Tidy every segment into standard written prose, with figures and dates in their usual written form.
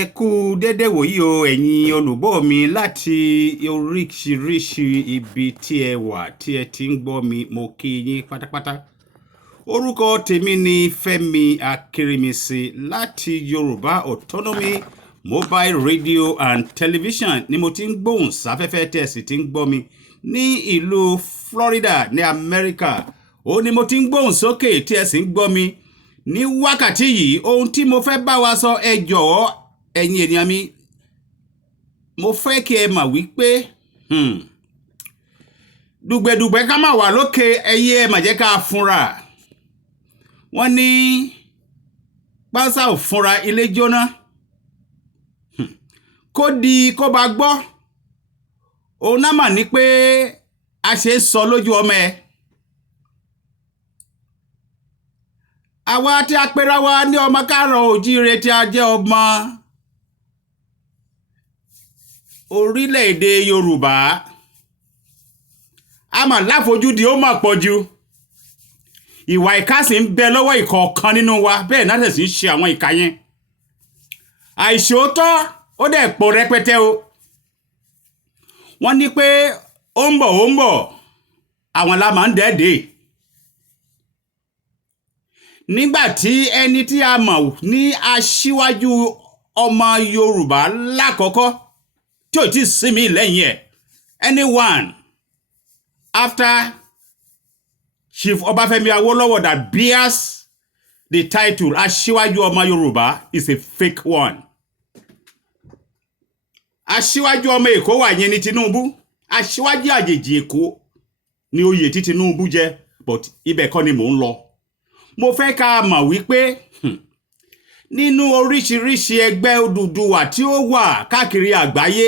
Ẹ kú dédé wòyí o ẹ̀yin olùgbọ́ mi láti oríṣiríṣi ibi tí ẹ wà tí ẹ ti ń gbọ́ mi, mo kí yín pátápátá. Orúkọ tèmi ni Fẹ́mi Akérèmísí láti Yorùbá Autonomy Mobile Radio and Television ni mo ti ń gbóhùn sáfẹ́fẹ́ tí ẹ sì ti ń gbọ́ mi ní ìlú Florida ní Amẹ́ríkà. Ó ní mo ti ń gbóhùn sókè tí ẹ sì ń gbọ́ mi ní wákàtí yìí. Ohun tí mo fẹ́ bá wa sọ, ẹ jọ̀wọ́ ẹ̀yin ènìyàn mi, mo fẹ́ kí ẹ mà wípé dùgbẹ̀dùgbẹ̀ ká má wà lókè ẹyẹ ẹ mà jẹ́ ká fúnra. Wọ́n ní pásá ò fúnra ilé jóná. Kó di kó bá gbọ́. Òun náà mà ní pé a ṣe ń sọ lójú ọmọ ẹ. Àwa tí a pera wa ní ọmọ Káàárọ̀ Oòjíire tí a jẹ́ ọmọ orílẹ̀-èdè Yorùbá, a mà láfojúdi ó mà pọ̀ jù. Ìwà ìkà sì ń bẹ lọ́wọ́ ìkọ̀ọ̀kan nínú wa, bẹ́ẹ̀ náà sì ń ṣe àwọn ìkà yẹn. Àìṣòótọ́ ó dẹ̀ pọ̀ rẹpẹtẹ o. Wọ́n ní pé ó ń bọ̀ àwọn la máa ń dẹ́ẹ̀dẹ́. Nígbà tí ẹni tí a mọ̀ ní aṣíwájú ọmọ Yorùbá lákọ̀ọ́kọ́ tí ò tí sí mi lẹ́yìn ẹ̀, anyone after Chief Ọbáfẹ́mi Awólọ́wọ̀ that bears the title aṣíwájú ọmọ Yorùbá is a fake one. Aṣíwájú ọmọ Èkó wà yẹn ní Tinubu. Aṣíwájú àjèjì Èkó ni oyè tí Tinubu jẹ, but ibẹ̀ kọ́ ni mò ń lọ. Mo fẹ́ ká mọ̀ wípé nínú oríṣiríṣi ẹgbẹ́ Odùduwà tí ó wà káàkiri àgbáyé,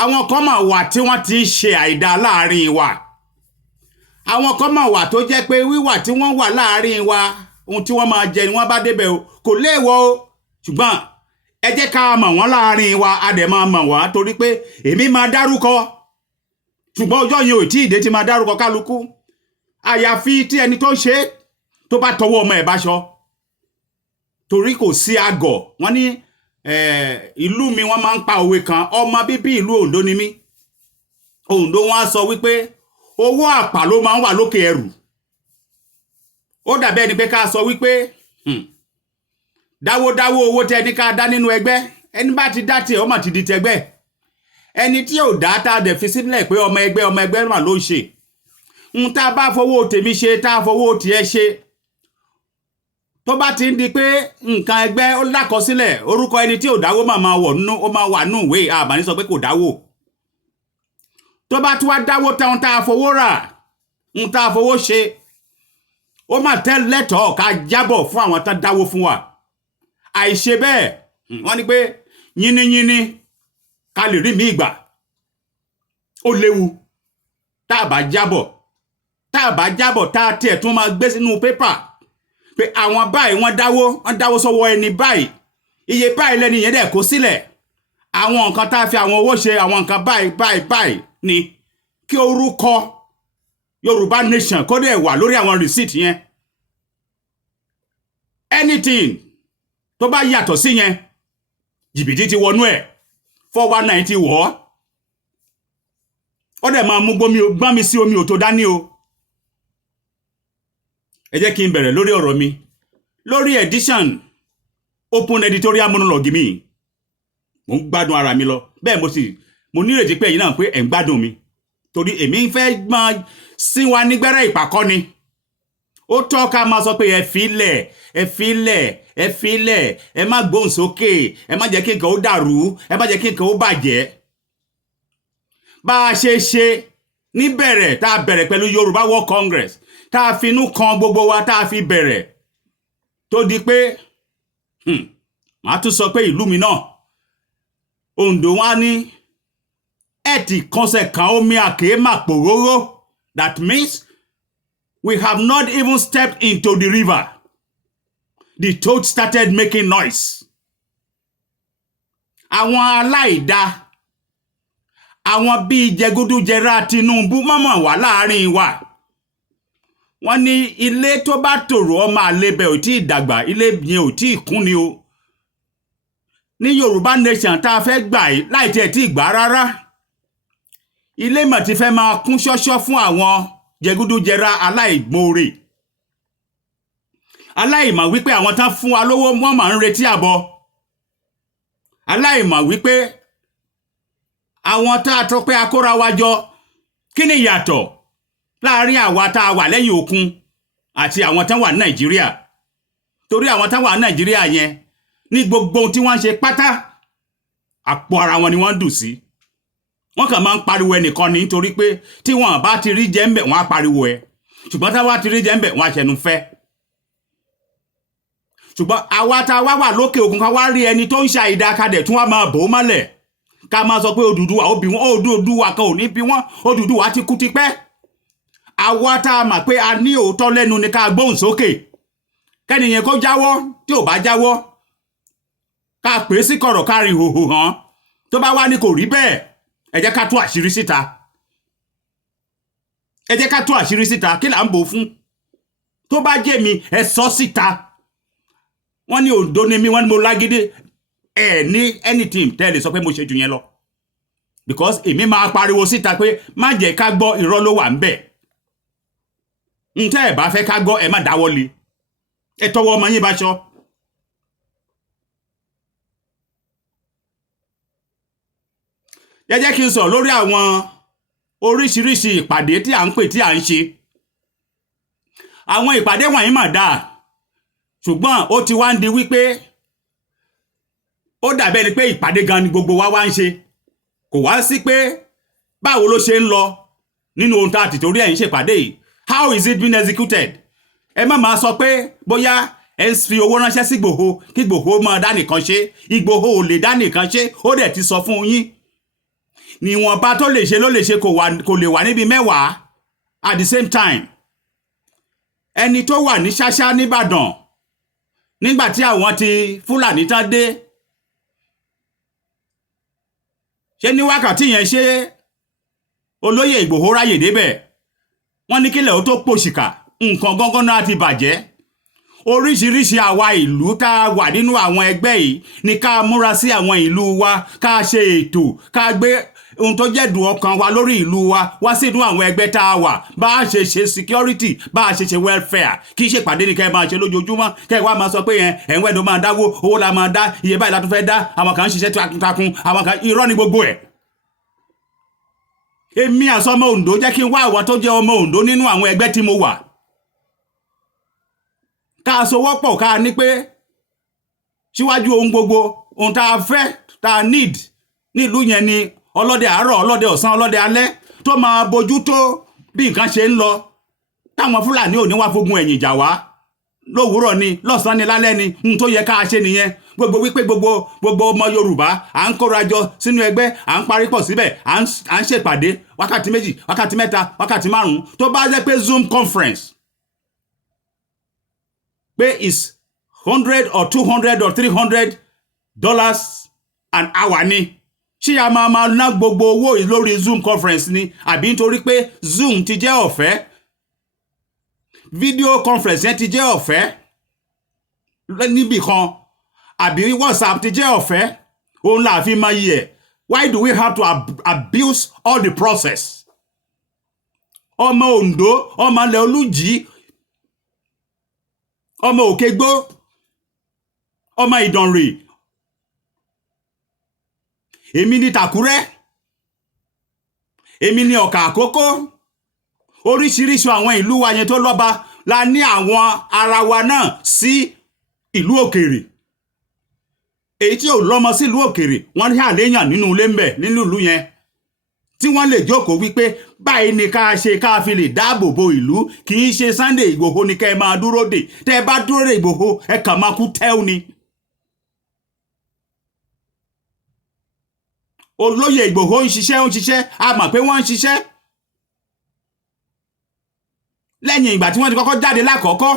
àwọn kan mà wà tí wọ́n ti ń ṣe àìdá láàrin wa. Àwọn kan mà wà tó jẹ́ pé wíwà tí wọ́n wà láàrin wa, ohun tí wọ́n máa jẹ ni wọ́n bá débẹ̀ o, kò léèwọ̀ o. Ṣùgbọ́n ẹ jẹ́ ká mọ̀ wọ́n láàrin wa, a dẹ̀ máa mọ̀ wọ́n torí pé èmi máa dárúkọ. Ṣùgbọ́n ọjọ́ yìí ò tí ì dé tí máa dárúkọ kálukú. Àyàfi tí ẹni tó ń ṣe tó bá tọwọ́ ọmọ ẹ̀ báṣọ. Torí kò sí àgọ̀. Wọ́n ní ìlú mi wọ́n máa ń pa òwe kan, ọmọ bíbí ìlú Oǹdó ni mí. Oǹdó wọn á sọ wípé owó àpà ló máa ń wà lókè ẹrù. Ó dàbí ẹni pé ká sọ wípé dáwódáwó owó tẹ ní ká dá nínú ẹgbẹ́, ẹni bá ti dá tiẹ̀ ó mà ti di tẹgbẹ́. Ẹni tí ò dá tá a dẹ̀ fi sílẹ̀ pé ọmọ ẹgbẹ́ mà ló ń ṣe. N tá a bá fowó tèmi ṣe, tá a fowó tiẹ̀ ṣe, tó bá ti ń di pé nǹkan ẹgbẹ́ ó lákọsílẹ̀, orúkọ ẹni tí ò dáwó máa wà nínú ìwé, àbáni sọ pé kò dáwó. Tó bá tún wá dáwó tán tá a fowó rà, n tá a fowó ṣe, ó mà tẹ́ lẹ́tọ̀ọ́ ká jábọ̀ fún àwọn tán dáwó fún wa. Àìṣe bẹ́ẹ̀, wọ́n ní pé yínníyínní ká lè rí mi ìgbà. Ó léwu tá a bá jábọ̀, tá a tiẹ̀ tún máa gbé sínú pépà pé àwọn báyìí wọ́n dáwó sọ́wọ́ ẹni báyìí, iye báyìí lẹ́ni yẹn dẹ̀ kó sílẹ̀, àwọn nǹkan tá a fi àwọn owó ṣe, àwọn nǹkan báyìí ni kí orúkọ Yorùbá Nation kó dẹ̀ wà lórí àwọn receipt yẹn. Anything tó bá yàtọ̀ sí yẹn, jìbìtì ti wọnú ẹ̀, 419 ti wọ̀ ọ́. Ó dẹ̀ máa mú gbọ́n mi sí omi ò tó dání o. Ẹ jẹ́ kí n bẹ̀rẹ̀ lórí ọ̀rọ̀ mi. Lórí edition open editorial monologue mi, mo ń gbádùn ara mi lọ. Bẹ́ẹ̀ mo nírètí pé ẹ̀yin náà pé ẹ̀ ń gbádùn mi. Torí èmi ń fẹ́ máa sí wa nígbẹ́rẹ́ ìpàkọ́ ni. Ó tọ́ ká máa sọ pé ẹ filẹ̀, ẹ má gbóhùn sókè, ẹ má jẹ́ kí nǹkan ó dàrú, ẹ má jẹ́ kí nǹkan ó bàjẹ́. Bá a ṣe níbẹ̀rẹ̀ tá a bẹ̀rẹ̀ pẹ̀lú Yorùbá World Congress, tá a finú kan gbogbo wa tá a fi bẹ̀rẹ̀, tó di pé màá tún sọ pé ìlú mi náà Oǹdó wá ní ẹ̀tì kọsẹ̀ kan omi àkéémà pòróró. That means we have not even stepped into the river. The toad started making noise. Àwọn aláìda, àwọn bíi jẹgúdújẹrá Tinubu mọ̀mọ̀ wà láàrin wa. Wọ́n ní ilé tó bá tòrò ọmọ àlebẹ̀ ò tí ì dàgbà, ilé yẹn ò tí ì kún ni o. ní Yorùbá nation tá a fẹ́ gbà yìí láì tiẹ̀ tí gbà rárá ilé mọ̀ ti fẹ́ máa kún ṣọ́ṣọ́ fún àwọn jẹgúdújẹrá aláìmoore aláìmọ̀ wípé àwọn tán fún wa lówó wọ́n máa ń retí àbọ̀ aláìmọ̀ wípé àwọn tá a tó pé akóra wa jọ kí ni ìyàtọ̀ láàrin àwa tá a wà lẹ́yìn òkun àti àwọn tán wà ní Nàìjíríà torí àwọn tán wà ní Nàìjíríà yẹn ní gbogbo ohun tí wọ́n ń ṣe pátá àpò ara wọn ni wọ́n ń dùn sí wọ́n kàn máa ń pariwo ẹnìkan ní nítorí pé tí wọ́n bá ti rí jẹ́ ńbẹ̀ wọ́n á pariwo ẹ̀ ṣùgbọ́n tá wá ti rí jẹ́ ńbẹ̀ wọ́n á ṣẹnu fẹ́ ṣùgbọ́n àwa tá a wá wà lókè òkun ká wá rí ẹni tó ń ṣe àìdákadẹ̀ tún wá máa bò ó mọ́lẹ̀ ká máa sọ pé Odùduwà ó bí wọn Odùduwà kan ò ní bí wọn Odùduwà ti kú tipẹ́ àwa tá a mọ̀ pé a ní òótọ́ lẹ́nu ni ká gbóhùn sókè kẹ́nìyàn kó jáwọ́ tí ò bá jáwọ́ ká pè é sí kọ̀rọ̀ ká rí hòhò hàn tó bá wá ní kò rí bẹ́ẹ̀ ẹ jẹ́ ká tú àṣírí síta ẹ jẹ́ ká tú àṣírí síta kí là ń bò fún tó bá jẹ́ mi ẹ sọ síta wọ́n ní Oǹdó ni mi wọ́n ní mo lágídí ẹ ní anything tẹ́ lè sọ pé mo ṣe jù yẹn lọ because èmi máa pariwo síta pé má jẹ́ ká gbọ́ irọ́ ló wà ń bẹ̀ ntẹ́ ẹ̀ bá fẹ́ ká gbọ́ ẹ má dáwọ́ lé ẹ tọwọ́ ọmọ yín bá ṣọ. jẹ́ kí n sọ lórí àwọn oríṣiríṣi ìpàdé tí à ń pè tí à ń ṣe àwọn ìpàdé wọ̀nyí mà dáa ṣùgbọ́n ó ti wá ń di wípé ó dàbẹ́ ni pé ìpàdé gan ni gbogbo wa wá ń ṣe kò wá sí pé báwo ló ṣe ń lọ nínú ohun tá a ti torí ẹ̀ ń ṣèpàdé yìí how is it being executed ẹ má máa sọ pé bóyá ẹ ń fi owó ránṣẹ́ sí Ìgbòho kí Ìgbòho máa dá nìkan ṣe Ìgbòho ò lè dá nìkan ṣe ó dẹ̀ ti sọ fún yín níwọ̀nba tó lè ṣe ló lè ṣe kò lè wà níbi mẹ́wàá at the same time ẹni tó wà ní ṣáṣá nìbàdàn nígbà tí àwọn ti Fúlàní tán dé ṣé ní wákàtí yẹn ṣe olóyè Ìgbòho ráyè débẹ̀ wọ́n ní kílẹ̀ ó tó pòṣìkà nǹkan gángan náà ti bàjẹ́ oríṣiríṣi àwa ìlú tá a wà nínú àwọn ẹgbẹ́ yìí ni ká múra sí àwọn ìlú wa ká ṣe ètò ká gbé ohun tó jẹ́ dùn ọkàn wa lórí ìlú wa wá sínú àwọn ẹgbẹ́ tá a wà bá a ṣe ṣe security bá a ṣe ṣe welfare kì í ṣe pàdé ní kẹ́ ẹ máa ṣe lójoojúmọ́ kẹ́ ẹ wá máa sọ pé ẹ̀wọ̀n ẹ̀dùn máa dáwó owó la máa dá iye báyìí la tún fẹ́ dá àwọn kan ń ṣiṣẹ́ takuntakun àwọn kan irọ́ ni gbogbo ẹ̀. èmi àsọmọ Oǹdó jẹ́ kí n wá àwọn tó jẹ́ ọmọ Oǹdó nínú àwọn ẹgbẹ́ tí mo wà ká sowọ́pọ̀ ká ní pé síwájú ohun gbogbo ohun tá a fẹ́ tá a need nílùú yẹn ni ọlọ́dẹ àárọ̀ ọlọ́dẹ ọ̀sán ọlọ́dẹ alẹ́ tó máa bójú tó bí nǹkan ṣe ń lọ táwọn Fúlàní ò ní wá fogun ẹ̀yìn jà wá lówùúrọ̀ ni lọ́sàn-án ni lálẹ́ ni ohun tó yẹ ká ṣe nìyẹn gbogbo wípé gbogbo ọmọ Yorùbá à ń kórajọ sínú ẹgbẹ́ à ń parí pọ̀ síbẹ̀ à ń ṣèpàdé wákàtí méjì wákàtí mẹ́ta wákàtí márùn-ún tó bá jẹ́ pé Zoom conference pé is $100 or $200 or $300 an hour ni ṣé a máa ná gbogbo owó lórí Zoom conference ni àbí nítorí pé Zoom ti jẹ́ ọ̀fẹ́ video conference yẹn ti jẹ́ ọ̀fẹ́ níbì kan àbí WhatsApp ti jẹ́ ọ̀fẹ́ òun là fi máa yẹ why do we have to abuse all the process ọmọ Oǹdó ọmọ ilẹ̀ Olújì ọmọ Òkègbó ọmọ Ìdànrè èmi ní Tàkúrẹ́ èmi ní Ọ̀kà Àkókó oríṣiríṣi àwọn ìlú wa yẹn tó lọ́ba la ní àwọn ara wa náà sí ìlú òkèrè èyí tí ò lọ́mọ sí ìlú òkèrè wọ́n rí àléyàn nínú ilé ń bẹ̀ nínú ìlú yẹn tí wọ́n lè jókòó wípé báyìí ni ká ṣe ká fi lè dáàbò bo ìlú kì í ṣe Sunday Ìgbòho ni kẹ́ ẹ máa dúró dè tẹ́ ẹ bá dúró dè Ìgbòho ẹ kàn máa kú tẹ́ù ni. olóyè Ìgbòho ń ṣiṣẹ́ a mọ̀ pé wọ́n ń ṣiṣẹ́ lẹ́yìn ìgbà tí wọ́n ti kọ́kọ́ jáde lákọ̀ọ́kọ́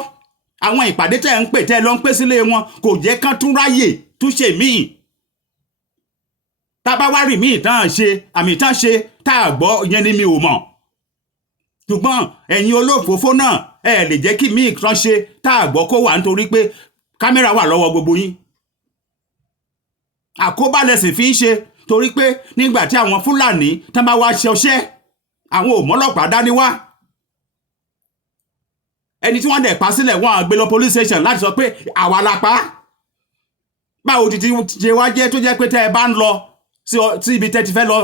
àwọn ìpàdé tẹ́ ń pè tẹ́ lọ ń pè sílé wọn kò jẹ́ kán tún ráyè tún ṣe míì tá bá wá rí míì tán ṣe àmì tán ṣe tá a gbọ́ ìyẹn ni mi ò mọ̀ ṣùgbọ́n ẹ̀yin olófòófó náà ẹ lè jẹ́ kí míì tán ṣe tá a gbọ́ kó wà nítorí pé kámẹ́rà wà lọ́wọ́ gbogbo yín àkóbá lẹ̀sìn fi ń ṣe torí pé nígbà tí àwọn Fúlàní tán bá wá ṣe ọṣẹ́ àwọn ò mọ́lọ́pàá dání wá ẹni tí wọ́n dẹ̀ pa sílẹ̀ wọ́n á gbé lọ police station láti sọ pé àwa la pa báwo ti ṣe wá jẹ́ tó jẹ́ pé tẹ́ ẹ bá ń lọ sí ibi tẹ́ ti fẹ́ lọ